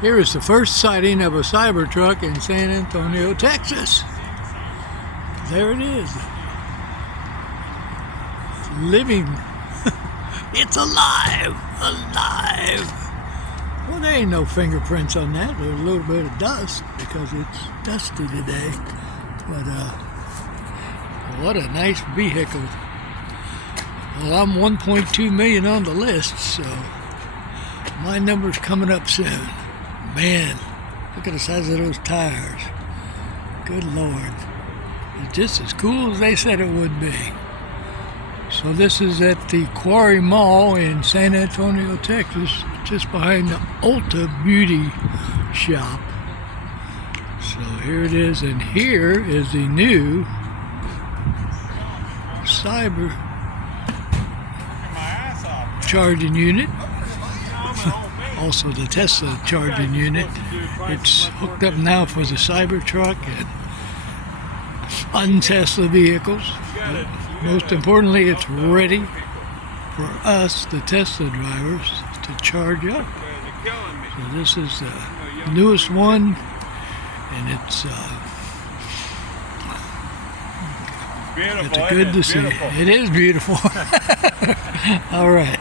Here is the first sighting of a Cybertruck in San Antonio, Texas. There it is. Living. It's alive! Alive! Well, there ain't no fingerprints on that. There's a little bit of dust because it's dusty today. But, what a nice vehicle. Well, I'm 1.2 million on the list, so my number's coming up soon. Man, look at the size of those tires. Good Lord. It's just as cool as they said it would be. So this is at the Quarry Mall in San Antonio, Texas, just behind the Ulta Beauty Shop. So here it is, and here is the new Cyber charging unit. Also the Tesla charging unit. It's hooked up now for the Cybertruck and un-Tesla vehicles. But most importantly, it's ready for us, the Tesla drivers, to charge up. So this is the newest one, and it's beautiful, good to see. It is beautiful. All right.